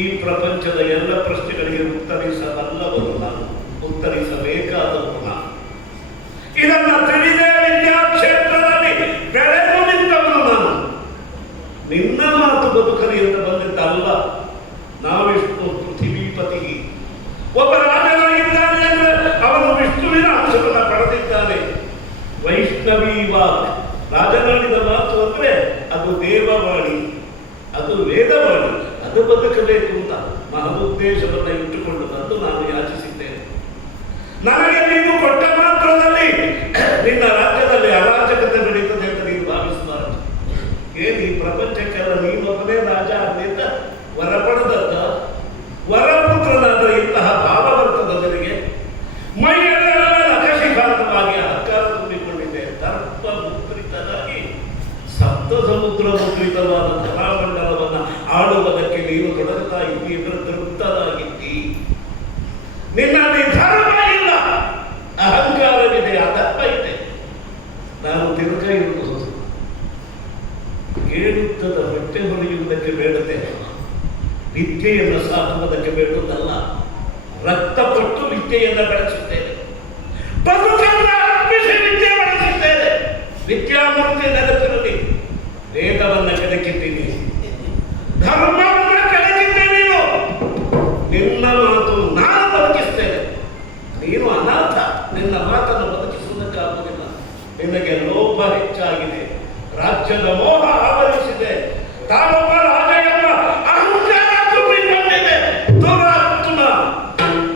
ಈ ಪ್ರಪಂಚದ ಎಲ್ಲ ಪ್ರಶ್ನೆಗಳಿಗೆ ಉತ್ತರಿಸಬಲ್ಲವರು ನಾನು, ಉತ್ತರಿಸಬೇಕಾದವರು ನಾನು. ಇದನ್ನು ತಿಳಿದೇ ವಿದ್ಯಾಕ್ಷೇತ್ರದಲ್ಲಿ ಬೆಳೆದು ನಿಂತವನು ನಾನು. ನಿನ್ನ ಮಾತು ಬದುಕಲಿ ಅಂತ ಬಂದಿದ್ದಲ್ಲ. ನಾವಿಷ್ಟು ಪೃಥ್ವೀಪತಿ, ಒಬ್ಬ ರಾಜನಾಗಿದ್ದಾನೆ ಅಂದ್ರೆ ಅವನು ವಿಷ್ಣುವಿನ ಅಂಶವನ್ನು ಪಡೆದಿದ್ದಾನೆ. ವೈಷ್ಣವಿ ವಾಕ್, ರಾಜನಾಡಿದ ಮಾತು ಅಂದ್ರೆ ಅದು ದೇವವಾಣಿ, ಅದು ವೇದವಾಣಿ, ಅದು ಬದುಕಬೇಕು ಅಂತ ಮಹದುದ್ದೇಶವನ್ನು ಇಟ್ಟುಕೊಂಡು ಬಂದು ನಾನು ಯಾಚಿಸಿದ್ದೇನೆ. ನನಗೆ ನೀನು ಕೊಟ್ಟ ಮಾತ್ರದಲ್ಲಿ ನಿನ್ನ ರಾಜ್ಯದಲ್ಲಿ ಅರಾಜಕತೆ ನಡೀತದೆ ಅಂತ ನೀನು ಭಾವಿಸಬಾರದು. ಏನು ಈ ಪ್ರಪಂಚಕ್ಕೆಲ್ಲ ನೀನೊಬ್ಬನೇ ರಾಜ ಅಂತ ವರ ಪಡೆದದ್ದ ವರಪುತ್ರನಾದರೆ ಇಂತಹ ಭಾವ ಬರ್ತದ ನನಗೆ. ಮೈಯೆಲ್ಲ ನಖಶಿಖಾಂತವಾಗಿ ಅಹಂಕಾರ ತುಂಬಿಕೊಂಡಿದ್ದೆ. ದರ್ಪ ಮುದ್ರಿತನಾಗಿ ಸಪ್ತ ಸಮುದ್ರ ಮುದ್ರಿತವಾದ ಧರಾಮಂಡಲವನ್ನು ಆಡುವುದಕ್ಕೆ ನೀನು ತೊಡಗುತ್ತಾ ಇದ್ದಿ, ತೃಪ್ತನಾಗಿದ್ದಿ. ನಿನ್ನಲ್ಲಿ ಧರ್ಮ ಇಲ್ಲ, ಅಹಂಕಾರವಿದೆ, ಅದರ್ಪ ಇದೆ. ನಾನು ತಿರುಗ ಇರುವುದು ಏಳುತ್ತದ ಹೊಟ್ಟೆ ಹೊಡೆಯುವುದಕ್ಕೆ ಬೇಡದೆ, ವಿದ್ಯೆಯನ್ನು ಸಾಕುವುದಕ್ಕೆ ಬೇಡುವುದಲ್ಲ. ರಕ್ತ ಕೊಟ್ಟು ವಿದ್ಯೆಯನ್ನು ಬೆಳೆಸುತ್ತೇನೆ, ಬದುಕನ್ನ ಅರ್ಪಿಸಿ ವಿದ್ಯೆ ಬೆಳೆಸುತ್ತೇನೆ. ವಿದ್ಯಾಮೂರ್ತಿ ನೆನಪಿನಲ್ಲಿ ವೇದವನ್ನು ಕೆಣಕಿದ್ದೀನಿ, ಧರ್ಮವನ್ನು ಕೆಣಕಿದ್ದೇನೆ. ನಿನ್ನ ಮಾತು ನಾನು ಬದುಕಿಸ್ತೇನೆ. ನೀನು ಅನಾಥ, ನಿನ್ನ ಮಾತನ್ನು ಬದುಕಿಸುವುದಕ್ಕಾಗುವುದಿಲ್ಲ. ನಿನಗೆ ಲೋಭ ಹೆಚ್ಚಾಗಿದೆ, ರಾಜ್ಯದ ಮೋಹ ಆವರಿಸಿದೆ, ತಾನೊಬ್ಬ ರಾಜ ಎಂಬ ಅಹಂಕಾರ ತುಂಬಿಕೊಂಡಿದೆ. ದುರಾತ್ಮ,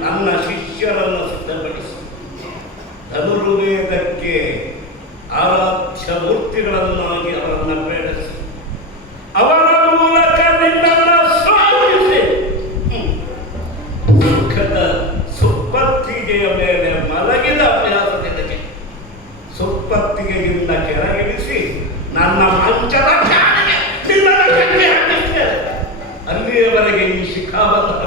ನನ್ನ ಶಿಷ್ಯರನ್ನು ಸಿದ್ಧಪಡಿಸಿ ಧನುರ್ವೇದಕ್ಕೆ ಆರಾಧ್ಯ ಮೂರ್ತಿಗಳನ್ನಾಗಿ ಅವರನ್ನು ಬೆಳೆಸಿ ಅವರ ಮೂಲಕ ನಿನ್ನನ್ನು ಸ್ವಾಮಿಸಿ ಸುಖದ ಸುಪ್ಪತ್ತಿಗೆಯ ಮೇಲೆ ಮಲಗಿದ ಅಭ್ಯಾಸದೊಂದಿಗೆ ಸುಪ್ಪತ್ತಿಗೆಯಿಂದ ಕೆಳಗಿಳಿಸಿ ನನ್ನ ಮಂಚದ ಅಲ್ಲಿಯವರೆಗೆ ಈ ಶಿಖಾಬಂಧನ